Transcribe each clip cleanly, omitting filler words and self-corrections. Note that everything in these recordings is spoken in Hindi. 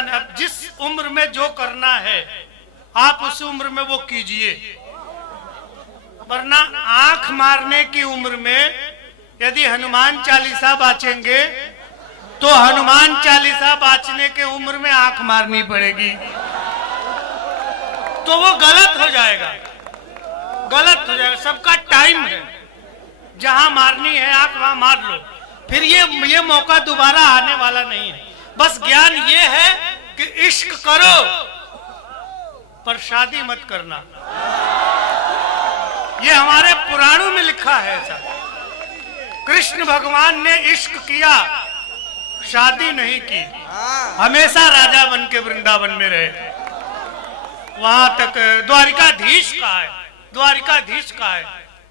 ध्यान, अब जिस उम्र में जो करना है आप उस उम्र में वो कीजिए, वरना आंख मारने की उम्र में यदि हनुमान चालीसा बाचेंगे तो हनुमान चालीसा बाचने के उम्र में आंख मारनी पड़ेगी, तो वो गलत हो जाएगा, गलत हो जाएगा। सबका टाइम है, जहां मारनी है आंख वहां मार लो, फिर ये मौका दोबारा आने वाला नहीं है। बस ज्ञान ये है कि इश्क करो पर शादी मत करना, ये हमारे पुराणों में लिखा है ऐसा। कृष्ण भगवान ने इश्क किया, शादी नहीं की, हमेशा राजा बन के वृंदावन में रहे। वहां तक द्वारिकाधीश का है, द्वारिकाधीश का है,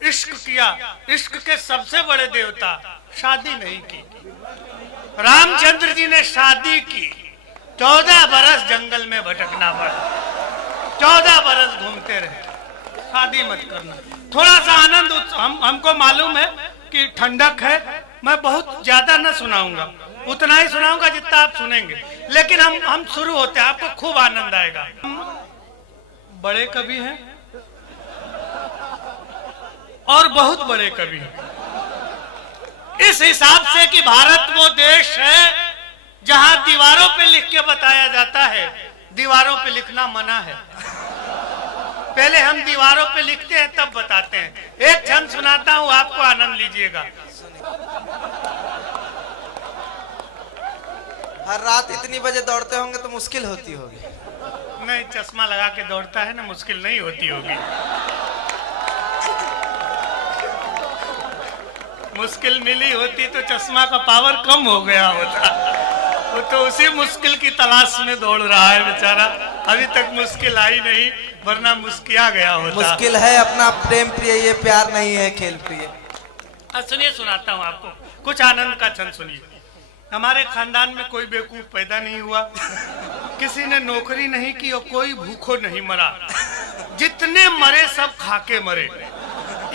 इश्क किया, इश्क के सबसे बड़े देवता, शादी नहीं की। रामचंद्र जी ने शादी की, 14 बरस जंगल में भटकना पड़ा, 14 बरस घूमते रहे। शादी मत करना, थोड़ा सा आनंद हमको मालूम है कि ठंडक है, मैं बहुत ज्यादा न सुनाऊंगा, उतना ही सुनाऊंगा जितना आप सुनेंगे, लेकिन हम शुरू होते हैं, आपको खूब आनंद आएगा। बड़े कवि हैं और बहुत बड़े कवि हैं, इस हिसाब से कि भारत वो देश है जहां दीवारों पे लिख के बताया जाता है, दीवारों पे लिखना मना है। पहले हम दीवारों पे लिखते हैं तब बताते हैं। एक छंद सुनाता हूं, आपको आनंद लीजिएगा। हर रात इतनी बजे दौड़ते होंगे तो मुश्किल होती होगी। नहीं, चश्मा लगा के दौड़ता है ना, मुश्किल नहीं होती होगी। मुश्किल मिली होती तो चश्मा का पावर कम हो गया होता, वो तो उसी मुश्किल की तलाश में दौड़ रहा है बेचारा, अभी तक मुश्किल आई नहीं, वरना मुस्किया गया होता। मुश्किल है अपना प्रेम प्रिय, ये प्यार नहीं है खेल प्रिय। सुनिए, सुनाता हूँ आपको कुछ आनंद का क्षण सुनिए। हमारे खानदान में कोई बेवकूफ पैदा नहीं हुआ, किसी ने नौकरी नहीं की और कोई भूखो नहीं मरा, जितने मरे सब खाके मरे,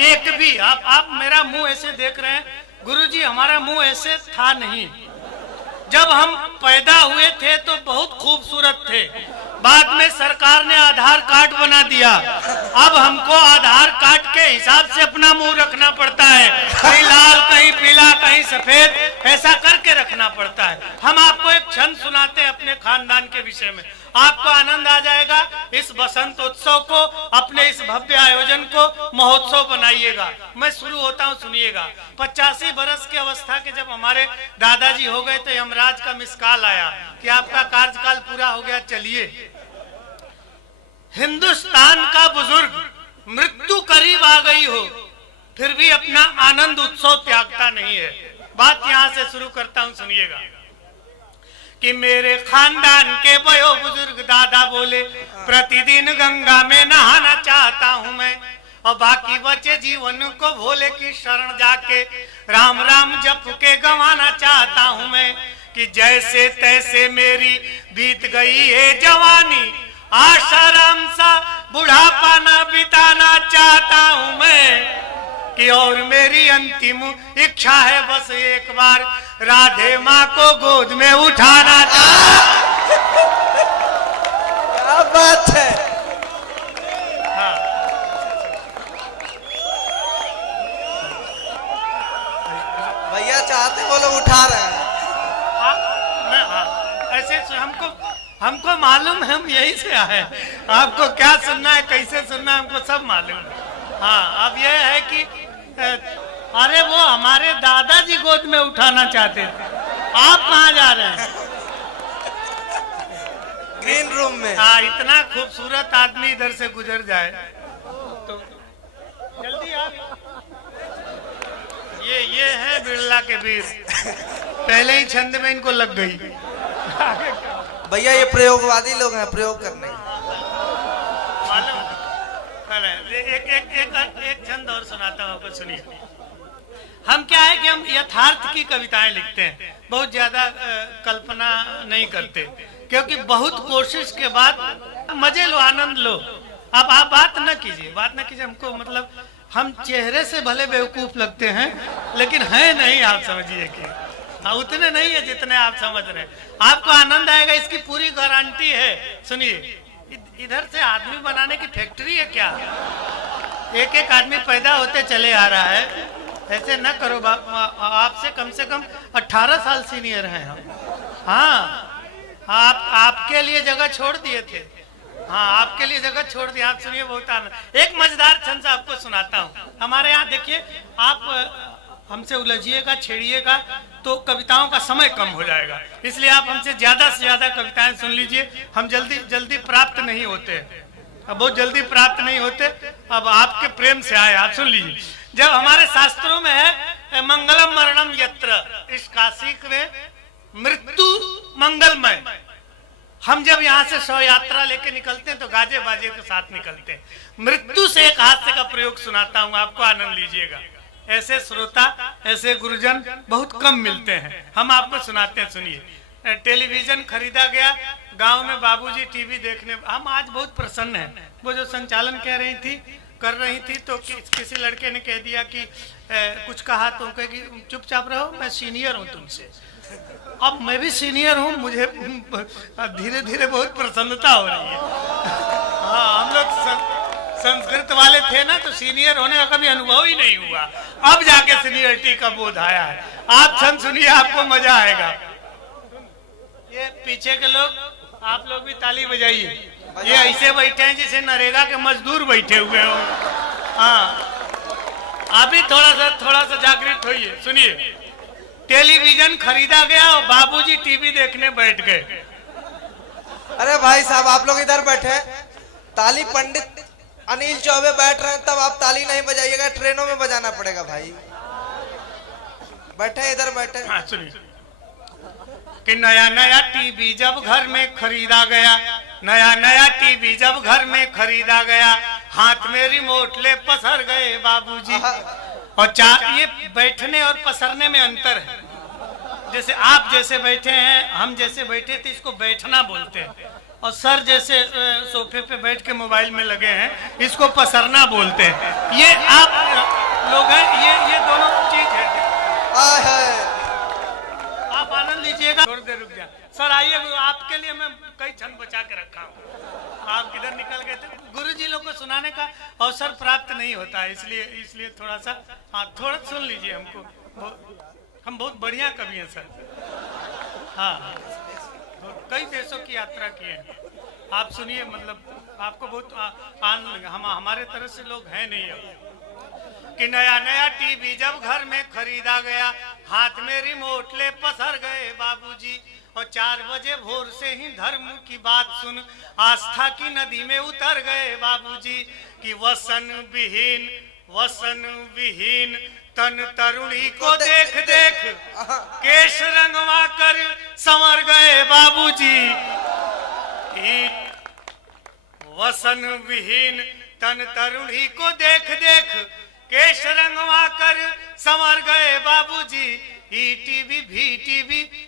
एक भी। आप मेरा मुंह ऐसे देख रहे हैं, गुरुजी हमारा मुंह ऐसे था नहीं। जब हम पैदा हुए थे तो बहुत खूबसूरत थे, बाद में सरकार ने आधार कार्ड बना दिया, अब हमको आधार कार्ड के हिसाब से अपना मुंह रखना पड़ता है, कहीं लाल कहीं पीला कहीं सफेद, ऐसा करके रखना पड़ता है। हम आपको एक क्षण सुनाते हैं अपने खानदान के विषय में, आपको आनंद आ जाएगा। इस बसंत उत्सव को, अपने इस भव्य आयोजन को महोत्सव बनाइएगा। मैं शुरू होता हूँ, सुनिएगा। 85 बरस की अवस्था के जब हमारे दादाजी हो गए तो यमराज का मिसकाल आया कि आपका कार्यकाल पूरा हो गया, चलिए। हिंदुस्तान का बुजुर्ग मृत्यु करीब आ गई हो फिर भी अपना आनंद उत्सव त्यागता नहीं है। बात यहां से शुरू करता हूं, सुनिएगा। कि मेरे खानदान के बयो बुजुर्ग दादा बोले, प्रतिदिन गंगा में नहाना चाहता हूं मैं, और बाकी बचे जीवन को भोले की शरण जाके राम राम जप के गंवाना चाहता हूं मैं। कि जैसे तैसे मेरी बीत गई है जवानी, आशाराम सा बुढ़ापा ना बिताना चाहता हूं मैं। कि और मेरी अंतिम इच्छा है बस एक बार राधे माँ को गोद में उठाना। क्या बात है। हाँ। भैया चाहते वो लोग उठा रहे हैं। ऐसे हमको मालूम है, हम यही से आए। आपको क्या सुनना है, कैसे सुनना है, हमको सब मालूम है। हाँ, अब यह है कि अरे वो हमारे दादाजी गोद में उठाना चाहते थे, आप कहाँ जा रहे हैं? ग्रीन रूम में। हाँ, इतना खूबसूरत आदमी इधर से गुजर जाए तो जल्दी आप। ये है बिरला के वीर, पहले ही छंद में इनको लग गई। भैया ये प्रयोगवादी लोग हैं, प्रयोग करने। मालूम एक छंद और सुनाता हूँ आपको, सुनिए। हम क्या है कि हम यथार्थ की कविताएं लिखते हैं, बहुत ज्यादा कल्पना नहीं करते, क्योंकि बहुत कोशिश के बाद मजे लो, आनंद लो। अब आप बात न कीजिए, हमको हम चेहरे से भले बेवकूफ लगते हैं लेकिन है नहीं, आप समझिए कि हाँ, उतने नहीं है जितने आप समझ रहे हैं। आपको आनंद आएगा, इसकी पूरी गारंटी है। सुनिए, इधर से आदमी बनाने की फैक्ट्री है क्या? एक एक आदमी पैदा होते चले आ रहा है। ऐसे न करो बाप, आपसे कम से कम 18 साल सीनियर हैं हम। हाँ, आपके लिए जगह छोड़ दिए थे। हाँ, आपके लिए जगह छोड़ दी। आप सुनिए, बहुत आनंद। एक मजेदार छंद आपको सुनाता हूँ। हमारे यहाँ देखिए, आप हमसे उलझिएगा, छेड़िएगा तो कविताओं का समय कम हो जाएगा, इसलिए आप हमसे ज्यादा से ज्यादा कविताएं सुन लीजिए। हम जल्दी जल्दी प्राप्त नहीं होते, अब बहुत जल्दी प्राप्त नहीं होते। अब आपके प्रेम से आए, आप सुन लीजिए। जब हमारे शास्त्रों में है मंगलम मरणम यत्र, इस काशी में मृत्यु मंगलमय। हम जब यहाँ से शव यात्रा लेके निकलते हैं तो गाजे बाजे के साथ निकलते हैं। मृत्यु से एक हास्य का प्रयोग सुनाता हूँ, आपको आनंद लीजिएगा। ऐसे श्रोता, ऐसे गुरुजन बहुत कम मिलते हैं, हम आपको सुनाते हैं, सुनिए। टेलीविजन खरीदा गया, गांव में बाबूजी टीवी देखने। हम आज बहुत प्रसन्न हैं। वो जो संचालन कर रही थी तो किसी लड़के ने कह दिया कि कुछ कहा तो कहेगी चुपचाप रहो, मैं सीनियर हूँ तुमसे। अब मैं भी सीनियर हूँ, मुझे धीरे धीरे बहुत प्रसन्नता हो रही है। हाँ, हम लोग संस्कृत वाले थे ना, तो सीनियर होने का कभी अनुभव ही नहीं हुआ। अब जाके सीनियरिटी का बोध आया है। आप छंद सुनिए, आपको मजा आएगा। ये पीछे के लोग, आप लोग भी ताली बजाइए। ये ऐसे बैठे हैं जैसे नरेगा के मजदूर बैठे हुए हो। हाँ, अभी थोड़ा सा जागृत होइए। सुनिए, टेलीविजन खरीदा गया और बाबूजी टीवी देखने बैठ गए। अरे भाई साहब, आप लोग इधर बैठे, ताली पंडित अनिल चौबे बैठ रहे हैं, तब आप ताली नहीं बजाइएगा, ट्रेनों में बजाना पड़ेगा भाई। बैठे इधर बैठे। हाँ, सुनिए कि नया नया टीवी जब घर में खरीदा गया, नया नया टीवी जब घर में खरीदा गया, हाथ में रिमोट ले पसर गए बाबूजी। और ये बैठने और पसरने में अंतर है। जैसे आप जैसे बैठे हैं, हम जैसे बैठे थे, इसको बैठना बोलते हैं। और सर जैसे सोफे पे बैठ के मोबाइल में लगे हैं, इसको पसरना बोलते हैं। ये आप लोग हैं, ये दोनों चीज है। आप आनंद लीजिएगा। थोड़ी देर रुक जा सर, आइए। आपके लिए मैं कई क्षण बचा के रखा हूँ। आप किधर निकल गए थे? गुरुजी लोग को सुनाने का अवसर प्राप्त नहीं होता है, इसलिए थोड़ा सा। हाँ, थोड़ा सुन लीजिए हमको। हम बहुत बढ़िया कवि हैं सर। हाँ, कई देशों की यात्रा की है। आप सुनिए, मतलब आपको बहुत आनंद लगेगा। हमारे तरफ से लोग हैं नहीं अब। कि नया नया टीवी जब घर में खरीदा गया, हाथ में रिमोट ले पसर गए बाबूजी। और 4 बजे भोर से ही धर्म की बात सुन आस्था की नदी में उतर गए बाबूजी। कि वसन विहीन तन तरुणी को देख देख केश रंगवा कर संवर गए बाबूजी। वसन विहीन तन तरुणी को देख देख केश रंगवा कर संवर गए बाबूजी। टीवी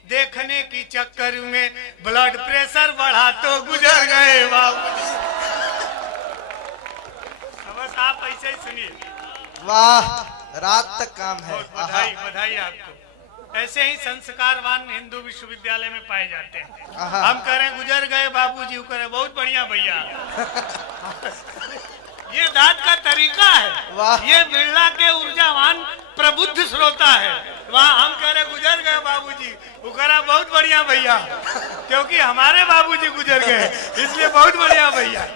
देखने की चक्कर में ब्लड प्रेशर बढ़ा तो गुजर गए बाबूजी। बस आप ऐसे ही सुनिए। वाह, रात तक काम है। बधाई आपको। ऐसे ही संस्कारवान हिंदू विश्वविद्यालय में पाए जाते हैं। हम कह रहे गुजर गए बाबूजी, कह रहे बहुत बढ़िया भैया। ये दाद का तरीका है। ये बिरला के ऊर्जावान प्रबुद्ध श्रोता है। वहाँ हम कह रहे गुजर गए बाबूजी, वो कह रहा बहुत बढ़िया भैया, क्योंकि हमारे बाबूजी गुजर गए, इसलिए बहुत बढ़िया भैया।